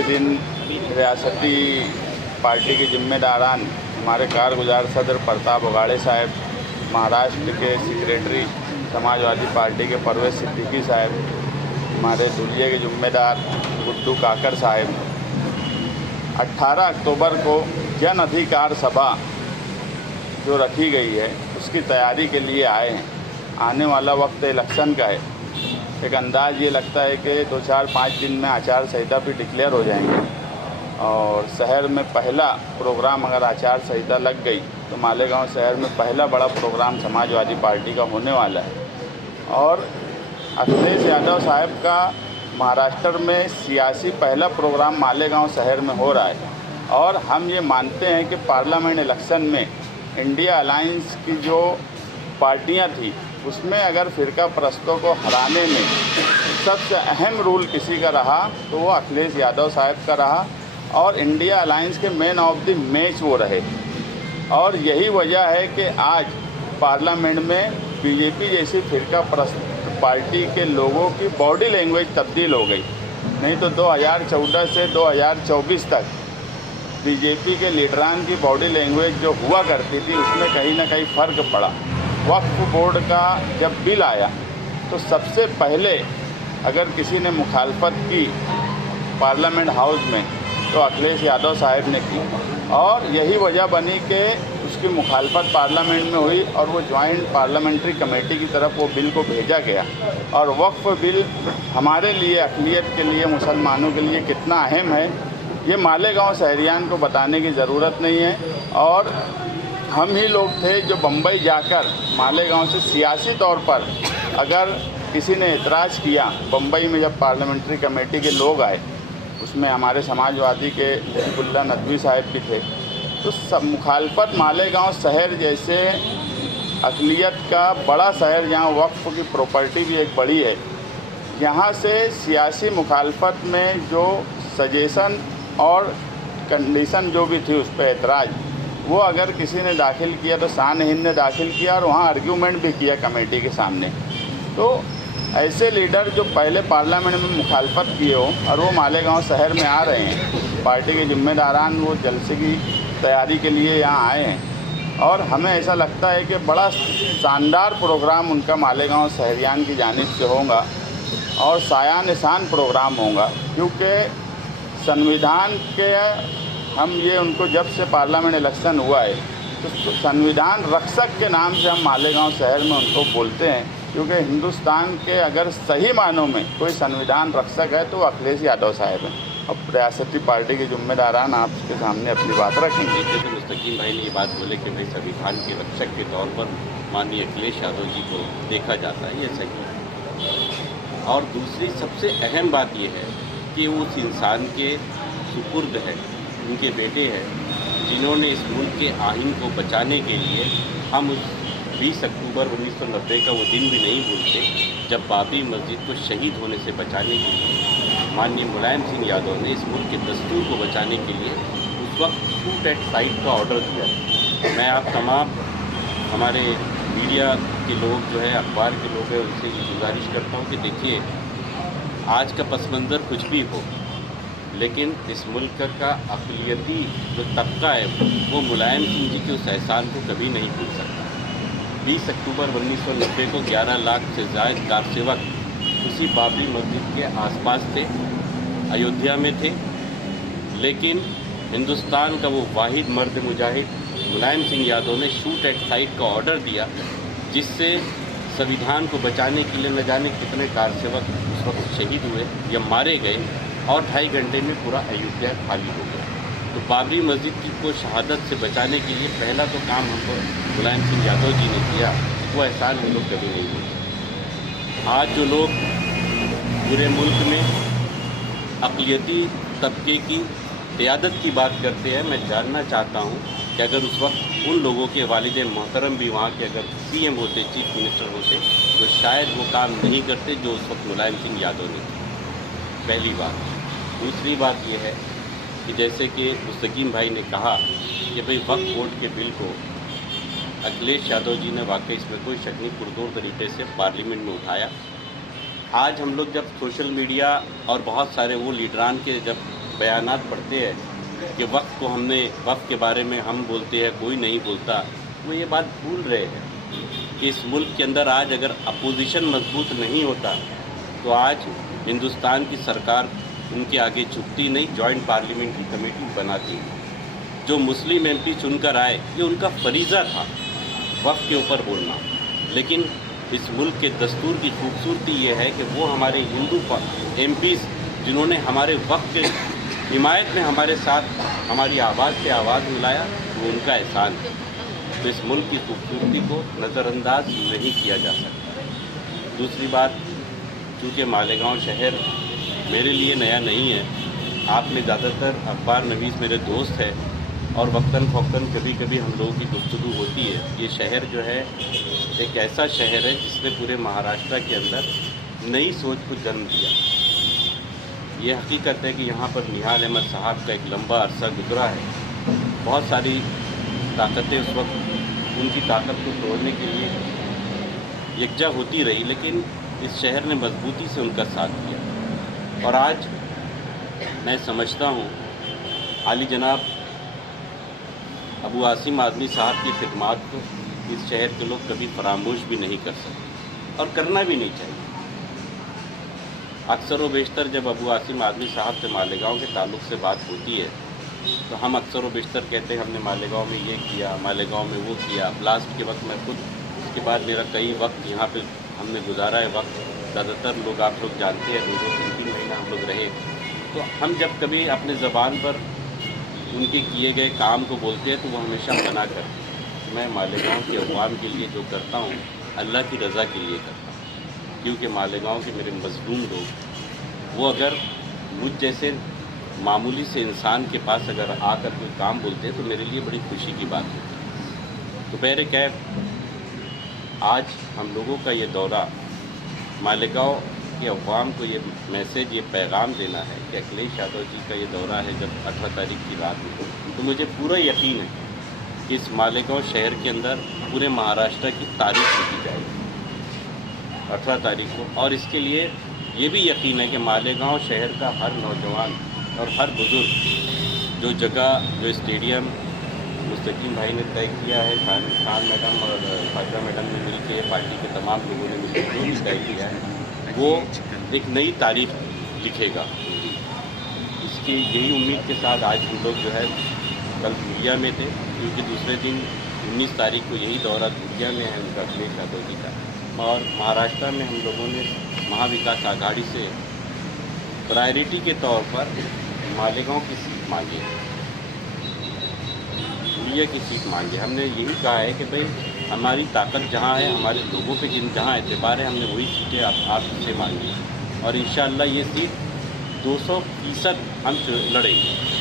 के दिन रियासती पार्टी के जिम्मेदारान हमारे कारगुजार सदर प्रताप उगाड़े साहब, महाराष्ट्र के सेक्रेटरी समाजवादी पार्टी के परवेज सिद्दीकी साहब, हमारे धुलिया के जिम्मेदार गुड्डू काकर साहब 18 अक्टूबर को जन अधिकार सभा जो रखी गई है उसकी तैयारी के लिए आए हैं। आने वाला वक्त इलेक्शन का है। एक अंदाज़ ये लगता है कि 2-4-5 दिन में आचार संहिता भी डिक्लेयर हो जाएंगे और शहर में पहला प्रोग्राम, अगर आचार संहिता लग गई तो मालेगांव शहर में पहला बड़ा प्रोग्राम समाजवादी पार्टी का होने वाला है। और अखिलेश यादव साहब का महाराष्ट्र में सियासी पहला प्रोग्राम मालेगांव शहर में हो रहा है। और हम ये मानते हैं कि पार्लियामेंट इलेक्शन में इंडिया अलायंस की जो पार्टियां थी उसमें अगर फ़िरका परस्तों को हराने में सबसे अहम रोल किसी का रहा तो वो अखिलेश यादव साहब का रहा और इंडिया अलायंस के मैन ऑफ द मैच वो रहे। और यही वजह है कि आज पार्लियामेंट में बीजेपी जैसी फ़िरका परस्त पार्टी के लोगों की बॉडी लैंग्वेज तब्दील हो गई। नहीं तो 2014 से 2024 तक बीजेपी के लीडरान की बॉडी लैंग्वेज जो हुआ करती थी उसमें कहीं ना कहीं फ़र्क पड़ा। वक्फ बोर्ड का जब बिल आया तो सबसे पहले अगर किसी ने मुखालफत की पार्लियामेंट हाउस में तो अखिलेश यादव साहब ने की और यही वजह बनी कि उसकी मुखालफत पार्लियामेंट में हुई और वो जॉइंट पार्लियामेंट्री कमेटी की तरफ वो बिल को भेजा गया। और वक्फ बिल हमारे लिए, अक़लियत के लिए, मुसलमानों के लिए कितना अहम है ये मालेगांव शहरियान को बताने की ज़रूरत नहीं है। और हम ही लोग थे जो बम्बई जाकर मालेगांव से सियासी तौर पर अगर किसी ने एतराज़ किया, बम्बई में जब पार्लियामेंट्री कमेटी के लोग आए उसमें हमारे समाजवादी के मुजीबुल्लाह नदवी साहब भी थे, तो सब मुखालफत मालेगांव शहर जैसे अक़लियत का बड़ा शहर जहाँ वक्फ की प्रॉपर्टी भी एक बड़ी है, यहाँ से सियासी मुखालफत में जो सजेशन और कंडीशन जो भी थी उस पर एतराज़ वो अगर किसी ने दाखिल किया तो शान हिंद ने दाखिल किया और वहाँ आर्ग्यूमेंट भी किया कमेटी के सामने। तो ऐसे लीडर जो पहले पार्लियामेंट में मुखालफत किए हो और वो मालेगांव शहर में आ रहे हैं, पार्टी के जिम्मेदारान वो जलसे की तैयारी के लिए यहाँ आए हैं और हमें ऐसा लगता है कि बड़ा शानदार प्रोग्राम उनका मालेगांव शहरियान की जानिब से होगा और साया निशान प्रोग्राम होगा। क्योंकि संविधान के हम ये उनको जब से पार्लियामेंट इलेक्शन हुआ है तो संविधान रक्षक के नाम से हम मालेगांव शहर में उनको बोलते हैं। क्योंकि हिंदुस्तान के अगर सही मानों में कोई संविधान रक्षक है तो अखिलेश यादव साहब हैं। अब रियासती पार्टी के जिम्मेदारान आपके सामने अपनी बात रखेंगे। जैसे मुस्तकीम भाई ने ये बात बोले कि भाई संविधान के रक्षक के तौर पर माननीय अखिलेश यादव जी को देखा जाता है, ये सही है। और दूसरी सबसे अहम बात ये है कि उस इंसान के सुपुर्द है, उनके बेटे हैं जिन्होंने इस मुल्क के आइन को बचाने के लिए, हम उस 20 अक्टूबर 1990 का वो दिन भी नहीं भूलते जब बाबरी मस्जिद को शहीद होने से बचाने के लिए माननीय मुलायम सिंह यादव ने इस मुल्क के दस्तूर को बचाने के लिए उस वक्त शूट एट साइट का ऑर्डर दिया। मैं आप तमाम हमारे मीडिया के लोग जो है, अखबार के लोग हैं, उनसे ये गुजारिश करता हूँ कि देखिए आज का पस मंज़र कुछ भी हो लेकिन इस मुल्क का अक़लियती जो तबका है वो मुलायम सिंह जी के उस एहसान को कभी नहीं भूल सकता। 20 अक्टूबर 1990 को 11 लाख से ज़ायद कार सेवक उसी बाबरी मस्जिद के आसपास थे, अयोध्या में थे, लेकिन हिंदुस्तान का वो वाहिद मर्द मुजाहिद मुलायम सिंह यादव ने शूट एट साइट का ऑर्डर दिया जिससे संविधान को बचाने के लिए न जाने कितने कार सेवक उस वक्त शहीद हुए या मारे गए और 2.5 घंटे में पूरा अयोध्या खाली हो गया। तो बाबरी मस्जिद की को शहादत से बचाने के लिए पहला तो काम हमको मुलायम सिंह यादव जी ने किया, वो एहसान हम लोग कभी नहीं भूलते। आज जो लोग पूरे मुल्क में अक़लियती तबके की क़यादत की बात करते हैं, मैं जानना चाहता हूँ कि अगर उस वक्त उन लोगों के वालिद मोहतरम भी वहाँ के अगर सीएम होते, चीफ मिनिस्टर होते, तो शायद वो काम नहीं करते जो उस वक्त मुलायम सिंह यादव ने किया। पहली बात। दूसरी बात ये है कि जैसे कि मुस्तकीम भाई ने कहा कि भाई वक्फ बोर्ड के बिल को अखिलेश यादव जी ने वाकई इसमें कोई शक नहीं पुरजोर तरीके से पार्लियामेंट में उठाया। आज हम लोग जब सोशल मीडिया और बहुत सारे वो लीडरान के जब बयानात पढ़ते हैं कि वक्त को हमने वक्त के बारे में हम बोलते हैं, कोई नहीं बोलता, वो ये बात भूल रहे हैं कि इस मुल्क के अंदर आज अगर अपोजिशन मजबूत नहीं होता तो आज हिंदुस्तान की सरकार उनके आगे झुकती नहीं, जॉइंट पार्लियामेंट्री कमेटी बनाती। जो मुस्लिम एमपी चुनकर आए, ये उनका फरीज़ा था वक्त के ऊपर बोलना, लेकिन इस मुल्क के दस्तूर की खूबसूरती ये है कि वो हमारे हिंदू एमपीज़ जिन्होंने हमारे वक्त के हिमायत में हमारे साथ हमारी आवाज़ से आवाज़ मिलाया, वो उनका एहसान है। तो इस मुल्क की खूबसूरती को नज़रअंदाज नहीं किया जा सकता। दूसरी बात, चूँकि मालेगांव शहर मेरे लिए नया नहीं है, आप में ज़्यादातर अखबार नवीस मेरे दोस्त हैं और वक्तन फ़ौक्तन कभी कभी हम लोगों की गुफ्तगू होती है। ये शहर जो है एक ऐसा शहर है जिसने पूरे महाराष्ट्र के अंदर नई सोच को जन्म दिया। ये हकीकत है कि यहाँ पर निहाल अहमद साहब का एक लंबा अरसा गुजरा है। बहुत सारी ताकतें उस वक्त उनकी ताकत को तोड़ने के लिए यकजा होती रही, लेकिन इस शहर ने मजबूती से उनका साथ दिया। और आज मैं समझता हूँ आली जनाब अबू आसिम आज़मी साहब की खिदमात को इस शहर के लोग कभी फरामोश भी नहीं कर सकते और करना भी नहीं चाहिए। अक्सर व बेशतर जब अबू आसिम आज़मी साहब से मालेगांव के ताल्लुक़ से बात होती है तो हम अक्सर व बेशतर कहते हैं हमने मालेगांव में ये किया, मालेगांव में वो किया। ब्लास्ट के वक्त मैं खुद, उसके बाद मेरा कई वक्त यहाँ पे हमने गुजारा है वक्त। ज़्यादातर लोग आप लोग जानते हैं 2-3 महीना हम लोग रहे। तो हम जब कभी अपने ज़बान पर उनके किए गए काम को बोलते हैं तो वो हमेशा मना करते हैं। मैं मालेगांव के अवाम के लिए जो करता हूँ अल्लाह की रज़ा के लिए करता हूँ, क्योंकि मालेगांव के मेरे मज़लूम लोग वो अगर मुझ जैसे मामूली से इंसान के पास अगर आकर कोई काम बोलते हैं तो मेरे लिए बड़ी खुशी की बात होती है। तो बहरकैफ आज हम लोगों का ये दौरा मालेगांव के अवाम को ये मैसेज, ये पैगाम देना है कि अखिलेश यादव जी का ये दौरा है जब 18 तारीख की रात में, तो मुझे पूरा यकीन है कि इस मालेगांव शहर के अंदर पूरे महाराष्ट्र की तारीफ लिखी जाएगी 18 तारीख को। और इसके लिए ये भी यकीन है कि मालेगांव शहर का हर नौजवान और हर बुज़ुर्ग जो जगह, जो स्टेडियम मुस्तकीम भाई ने तय किया है, खान मैडम और फातिमा मैडम ने मिलकर, पार्टी के तमाम लोगों ने मिलकर जो भी तय किया है, वो एक नई तारीख लिखेगा। इसकी यही उम्मीद के साथ आज हम लोग जो है कल धुलिया में थे, क्योंकि दूसरे दिन 19 तारीख को यही दौरा धुलिया में है उनका, अखिलेश यादव जी का। और महाराष्ट्र में हम लोगों ने महाविकास आघाड़ी से प्रायोरिटी के तौर पर मालेगांव की सीट मांगी है, धुलिया की सीट मांगी। हमने यही कहा है कि भाई हमारी ताकत जहाँ है, हमारे लोगों पे जहाँ एतबार है, हमने वही सीटें आपसे मांगी और इंशाअल्लाह ये सीट 200% हम लड़ेंगे।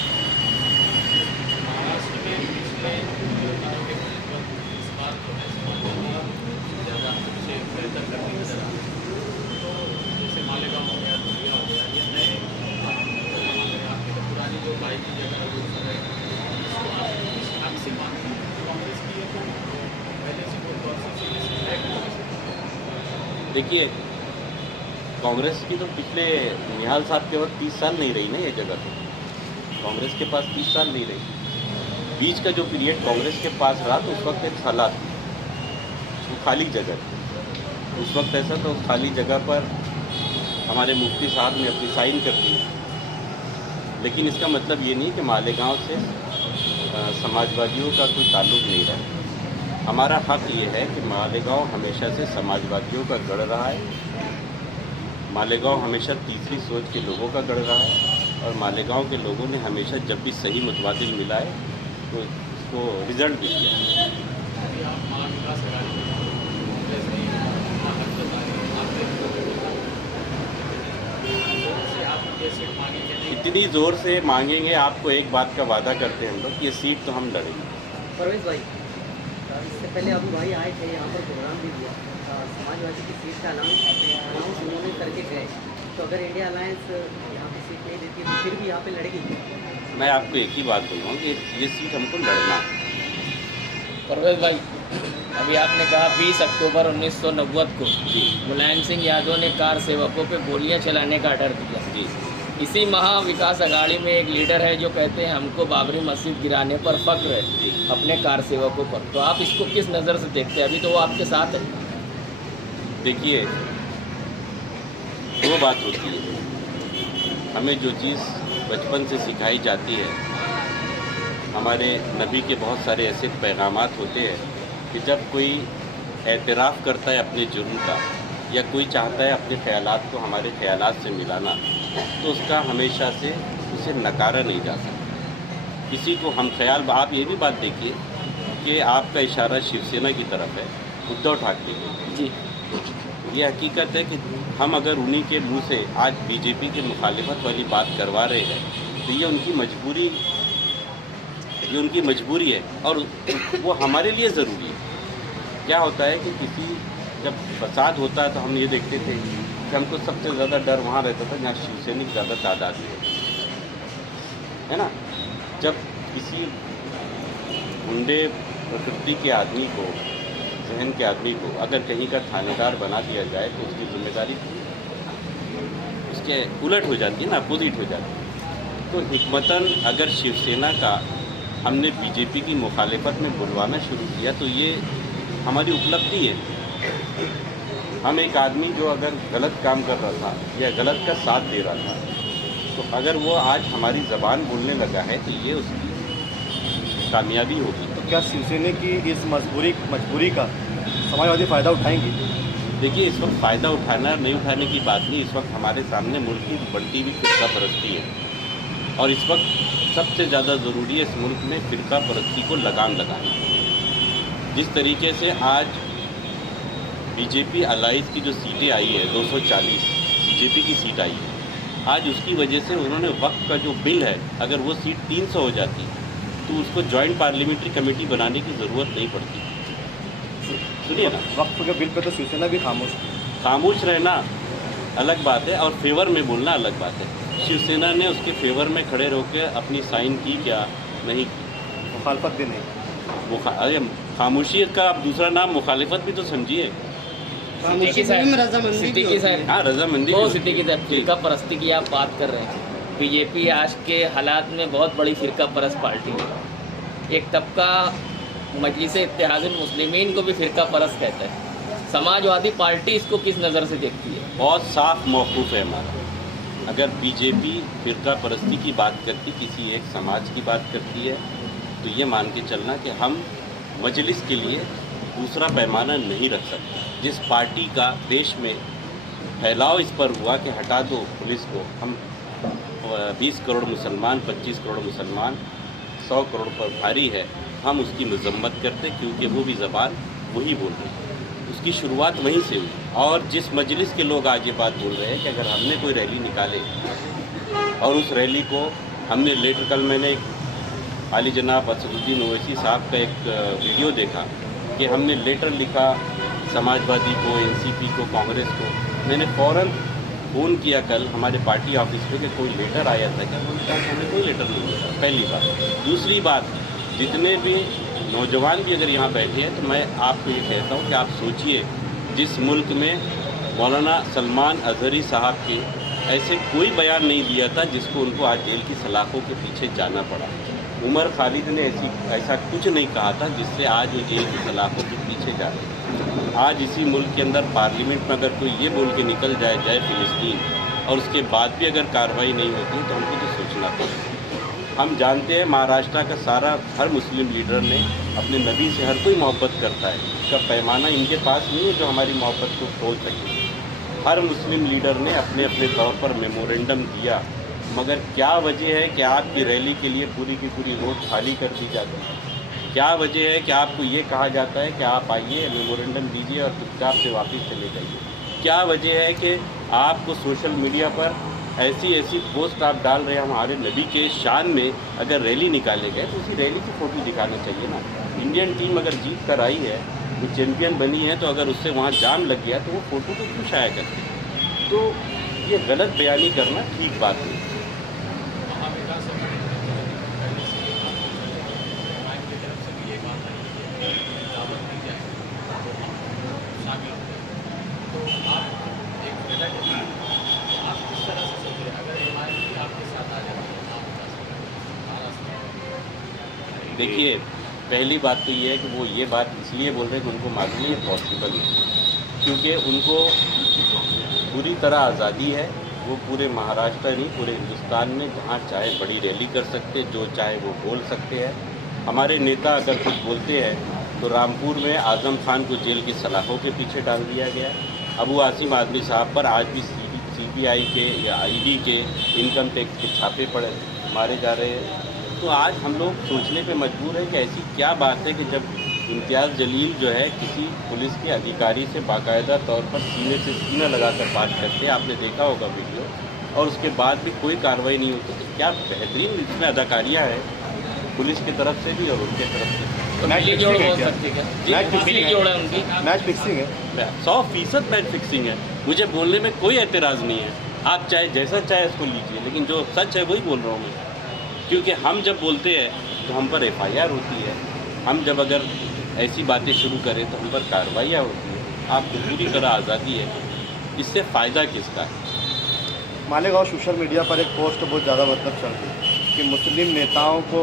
देखिए, कांग्रेस की तो पिछले निहाल साहब के वक्त 30 साल नहीं रही ना ये जगह, तो कांग्रेस के पास 30 साल नहीं रही। बीच का जो पीरियड कांग्रेस के पास रहा तो उस वक्त एक हालात, वो खाली जगह थी। उस वक्त ऐसा तो खाली जगह पर हमारे मुफ्ती साहब ने अपनी साइन कर दी। लेकिन इसका मतलब ये नहीं कि मालेगांव से समाजवादियों का कोई ताल्लुक़ नहीं रहा। हमारा हक ये है कि मालेगांव हमेशा से समाजवादियों का गढ़ रहा है, मालेगांव हमेशा तीसरी सोच के लोगों का गढ़ रहा है और मालेगांव के लोगों ने हमेशा जब भी सही मुतबादिल मिला है तो इसको रिज़ल्ट भी दिया। इतनी ज़ोर से मांगेंगे, आपको एक बात का वादा करते हैं हम लोग, ये सीट तो हम लड़ेंगे। परवेज भाई, इससे पहले अबू भाई आए थे यहाँ पर, प्रोग्राम भी दिया, समाजवादी की सीट का अनाउंस उन्होंने करके गए, तो अगर इंडिया अलायंस यहाँ पे सीट नहीं देती तो फिर भी यहाँ पे लड़ेगी? मैं आपको एक ही बात बोलूँगा कि ये सीट हमको लड़ना। परवेज भाई, अभी आपने कहा 20 अक्टूबर 1990 को मुलायम सिंह यादव ने कार सेवकों पे गोलियां चलाने का ऑर्डर दिया। जी, इसी महाविकास अघाड़ी में एक लीडर है जो कहते हैं हमको बाबरी मस्जिद गिराने पर फख्र है अपने कार सेवकों पर, तो आप इसको किस नज़र से देखते हैं? अभी तो वो आपके साथ है। देखिए, दो बात होती है। हमें जो चीज़ बचपन से सिखाई जाती है, हमारे नबी के बहुत सारे ऐसे पैगामात होते हैं कि जब कोई एतराफ़ करता है अपने जुर्म का, या कोई चाहता है अपने ख्यालात को हमारे ख्यालात से मिलाना, तो उसका हमेशा से उसे नकारा नहीं जा सकता। किसी को हम ख्याल, आप ये भी बात देखिए कि आपका इशारा शिवसेना की तरफ है, उद्धव ठाकरे जी, ये हकीकत है कि हम अगर उन्हीं के मुंह से आज बीजेपी की मुखालिफत वाली बात करवा रहे हैं, तो ये उनकी मजबूरी है और वो हमारे लिए ज़रूरी है। क्या होता है कि जब फसाद होता है तो हम ये देखते थे कि हमको सबसे ज़्यादा डर वहाँ रहता था जहाँ शिवसैनिक ज़्यादा तादाद में है ना। जब किसी गुंडे प्रकृति के आदमी को, जहन के आदमी को अगर कहीं का थानेदार बना दिया जाए तो उसकी जिम्मेदारी उसके उलट हो जाती है ना, अपोजिट हो जाती है। तो हिकमतन अगर शिवसेना का हमने बीजेपी की मुखालिफत में बुलवाना शुरू किया तो ये हमारी उपलब्धि है। हम एक आदमी जो अगर गलत काम कर रहा था या गलत का साथ दे रहा था, तो अगर वो आज हमारी ज़बान बोलने लगा है तो ये उसकी कामयाबी होगी। तो क्या शिवसेना की इस मजबूरी का समाजवादी फ़ायदा उठाएंगी? देखिए, इस वक्त फ़ायदा उठाना नहीं उठाने की बात नहीं, इस वक्त हमारे सामने मुल्क की बढ़ती हुई फ़िरका परस्ती है और इस वक्त सबसे ज़्यादा ज़रूरी है इस मुल्क में फ़िरका परस्ती को लगाम लगाना। जिस तरीके से आज बीजेपी अलाइज की जो सीटें आई है 240 बीजेपी की सीट आई है, आज उसकी वजह से उन्होंने वक्त का जो बिल है, अगर वो सीट 300 हो जाती तो उसको जॉइंट पार्लियामेंट्री कमेटी बनाने की ज़रूरत नहीं पड़ती। सुनिए ना, वक्त के बिल पे तो शिवसेना भी खामोश रहना अलग बात है और फेवर में बोलना अलग बात है। शिवसेना ने उसके फेवर में खड़े होकर अपनी साइन की क्या नहीं की? मुखालफत भी नहीं। अरे खामोशी का आप दूसरा नाम मुखालिफत भी तो समझिए। सिद्दीकी साहब, हाँ, रजामंदी वो सिद्दीकी साहब, फिरका परस्ती की आप बात कर रहे हैं। बीजेपी आज के हालात में बहुत बड़ी फिरका परस्त पार्टी है। एक तबका मजलिस इत्तेहादुल मुस्लिमीन को भी फिरका परस्त कहता है। समाजवादी पार्टी इसको किस नज़र से देखती है? बहुत साफ मौक़िफ़ है हमारा। अगर बीजेपी फिरका परस्ती की बात करती, किसी एक समाज की बात करती है, तो ये मान के चलना कि हम मजलिस के लिए दूसरा पैमाना नहीं रख सकते। जिस पार्टी का देश में फैलाव इस पर हुआ कि हटा दो पुलिस को, हम 20 करोड़ मुसलमान, 25 करोड़ मुसलमान, 100 करोड़ पर भारी है, हम उसकी मजम्मत करते क्योंकि वो भी ज़बान वही बोल रही है। उसकी शुरुआत वहीं से हुई और जिस मजलिस के लोग आज ये बात बोल रहे हैं कि अगर हमने कोई रैली निकाले और उस रैली को हमने लेटर, कल मैंने आली जनाब असदुद्दीन ओवैसी साहब का एक वीडियो देखा कि हमने लेटर लिखा समाजवादी को, एनसीपी को, कांग्रेस को। मैंने फ़ौरन फ़ोन किया कल हमारे पार्टी ऑफिस पे कि कोई लेटर आया था क्या? उन्होंने कहा कि हमें कोई लेटर नहीं मिला। पहली बात। दूसरी बात, जितने भी नौजवान भी अगर यहाँ बैठे हैं तो मैं आपको ये कहता हूँ कि आप सोचिए, जिस मुल्क में मौलाना सलमान अजहरी साहब के ऐसे कोई बयान नहीं दिया था जिसको उनको आज जेल की सलाखों के पीछे जाना पड़ा। उमर खालिद ने ऐसा कुछ नहीं कहा था जिससे आज वो जेल की सलाखों के पीछे जा रहे हैं। आज इसी मुल्क के अंदर पार्लियामेंट में अगर कोई ये बोल के निकल जाए जय फिलिस्तीन, और उसके बाद भी अगर कार्रवाई नहीं होती तो हमको तो सोचना पड़ेगा। हम जानते हैं महाराष्ट्र का हर मुस्लिम लीडर ने अपने नबी से, हर कोई मोहब्बत करता है, इसका पैमाना इनके पास नहीं है जो हमारी मोहब्बत को तोल सके। हर मुस्लिम लीडर ने अपने अपने तौर पर मेमोरेंडम दिया, मगर क्या वजह है कि आपकी रैली के लिए पूरी की पूरी रोड खाली कर दी जाती है? क्या वजह है कि आपको ये कहा जाता है कि आप आइए, मेमोरेंडम दीजिए और चुपचाप से वापस चले जाइए? क्या वजह है कि आपको सोशल मीडिया पर ऐसी पोस्ट आप डाल रहे हैं? हमारे नबी के शान में अगर रैली निकाले गए तो उसी रैली की फ़ोटो दिखाना चाहिए ना। इंडियन टीम अगर जीत कर आई है, वो चैम्पियन बनी है, तो अगर उससे वहाँ जाम लग गया तो वो फ़ोटो तो क्यों शाया करते? तो ये गलत बयानी करना ठीक बात नहीं। देखिए, पहली बात तो ये है कि वो ये बात इसलिए बोल रहे हैं कि उनको मालूम है ये पॉसिबल नहीं, क्योंकि उनको पूरी तरह आज़ादी है। वो पूरे महाराष्ट्र नहीं, पूरे हिंदुस्तान में जहाँ चाहे बड़ी रैली कर सकते, जो चाहे वो बोल सकते हैं। हमारे नेता अगर कुछ बोलते हैं तो रामपुर में आज़म खान को जेल की सलाखों के पीछे डाल दिया गया। अबू आसिम आदमी साहब पर आज भी CBI के या ID के इनकम टैक्स के छापे पड़े मारे जा रहे हैं। तो आज हम लोग सोचने पे मजबूर हैं कि ऐसी क्या बात है कि जब इम्तियाज़ जलील जो है किसी पुलिस के अधिकारी से बाकायदा तौर पर सीने से सीना लगाकर बात करते हैं, आपने देखा होगा वीडियो, और उसके बाद भी कोई कार्रवाई नहीं होती। तो क्या बेहतरीन इसमें अदाकारियाँ है पुलिस की तरफ से भी और उनके तरफ से। तो मिली जोड़ बोल सकते क्या? मिली जोड़ है उनकी, मैच फिक्सिंग है, 100% मैच फिक्सिंग है। मुझे बोलने में कोई एतराज़ नहीं है, आप चाहे जैसा चाहे इसको लीजिए, लेकिन जो सच है वही बोल रहा हूँ मैं। क्योंकि हम जब बोलते हैं तो हम पर FIR होती है, हम जब अगर ऐसी बातें शुरू करें तो हम पर कार्रवाइयाँ होती है। आपको पूरी तरह आज़ादी है, इससे फ़ायदा किसका है? मालेगांव सोशल मीडिया पर एक पोस्ट बहुत ज़्यादा मतलब चल रही है कि मुस्लिम नेताओं को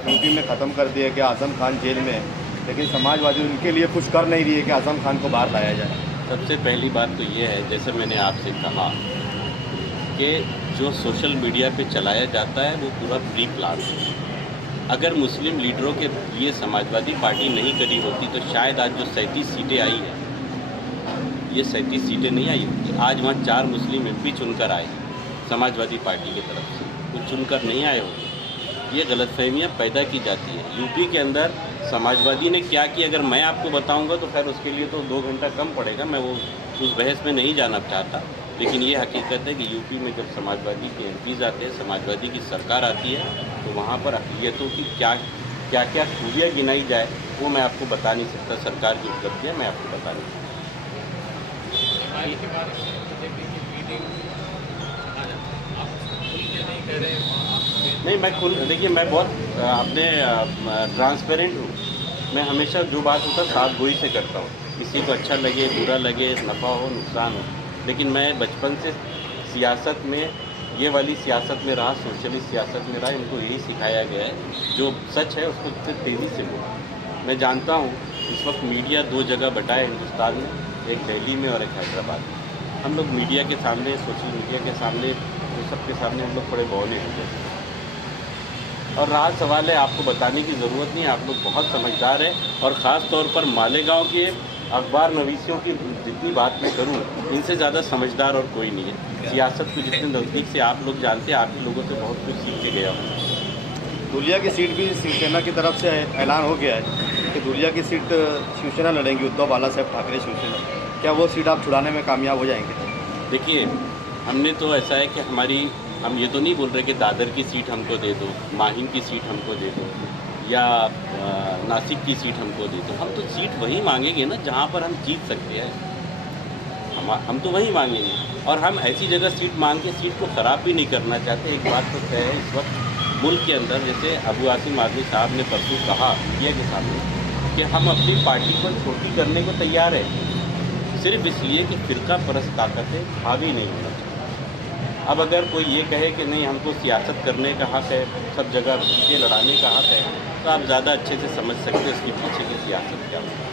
यूपी में ख़त्म कर दिया गया, आज़म खान जेल में है, लेकिन समाजवादी उनके लिए कुछ कर नहीं रही है कि आज़म खान को बाहर लाया जाए। सबसे पहली बात तो ये है, जैसे मैंने आपसे कहा कि जो सोशल मीडिया पे चलाया जाता है वो पूरा प्री प्लान है। अगर मुस्लिम लीडरों के लिए समाजवादी पार्टी नहीं करी होती तो शायद आज जो 37 सीटें आई हैं, ये 37 सीटें नहीं आई होती। आज वहाँ 4 मुस्लिम MP चुनकर आए समाजवादी पार्टी की तरफ से, वो चुनकर नहीं आए होते। ये गलतफहमियाँ पैदा की जाती है। यूपी के अंदर समाजवादी ने क्या किया अगर मैं आपको बताऊंगा तो खैर उसके लिए तो 2 घंटा कम पड़ेगा, मैं वो उस बहस में नहीं जाना चाहता। लेकिन ये हकीकत है कि यूपी में जब समाजवादी के MPs आते हैं, समाजवादी की सरकार आती है, तो वहाँ पर अक़लियतों की क्या क्या खूबियाँ गिनाई जाए वो मैं आपको बता नहीं सकता। सरकार की उपलब्धियाँ मैं आपको बता नहीं सकता। नहीं, मैं खुद देखिए, मैं बहुत अपने ट्रांसपेरेंट हूँ। मैं हमेशा जो बात होता है साफ गोई से करता हूँ, किसी को अच्छा लगे बुरा लगे, नफ़ा हो नुकसान हो। लेकिन मैं बचपन से सियासत में, ये वाली सियासत में रहा, सोशलिस्ट सियासत में रहा। इनको यही सिखाया गया है जो सच है उसको तेज़ी से बोलो। मैं जानता हूँ इस वक्त मीडिया 2 जगह बटा है हिंदुस्तान में, एक दिल्ली में और एक हैदराबाद में। हम लोग मीडिया के सामने, सोशल मीडिया के सामने, तो सबके सामने हम लोग बड़े बौने हो गए। और रहा सवाल है, आपको बताने की ज़रूरत नहीं, आप लोग बहुत समझदार हैं। और ख़ास तौर पर मालेगांव के अखबार नवीसियों की जितनी बात मैं करूं, इनसे ज़्यादा समझदार और कोई नहीं है। सियासत को जितने नज़दीक से आप लोग जानते हैं, आप ही लोगों से बहुत कुछ सीख के गया हूँ। धुलिया की सीट भी शिवसेना की तरफ से ऐलान हो गया है कि धुलिया की सीट शिवसेना लड़ेंगी, उद्धव बालासाहेब ठाकरे शिवसेना। क्या वो सीट आप छुड़ाने में कामयाब हो जाएंगे? देखिए, हमने तो ऐसा है कि हम ये तो नहीं बोल रहे कि दादर की सीट हमको दे दो, माहिम की सीट हमको दे दो, या नासिक की सीट हमको दे दो। हम तो सीट वही मांगेंगे ना जहाँ पर हम जीत सकते हैं। हम तो वही मांगेंगे, और हम ऐसी जगह सीट मांग के सीट को ख़राब भी नहीं करना चाहते। एक बात तो तय है, इस वक्त मुल्क के अंदर, जैसे अबू आसिम आदमी साहब ने परसों कहा मीडिया के सामने कि हम अपनी पार्टी को छोटी करने को तैयार हैं, सिर्फ इसलिए कि फ़िरका परस्त ताकतें हावी नहीं होना चाहिए। अब अगर कोई ये कहे कि नहीं हमको सियासत करने का हक़ है, सब जगह सीटें लड़ाने का हक़ है, तो आप ज़्यादा अच्छे से समझ सकते हैं उसके पीछे की सियासत क्या है।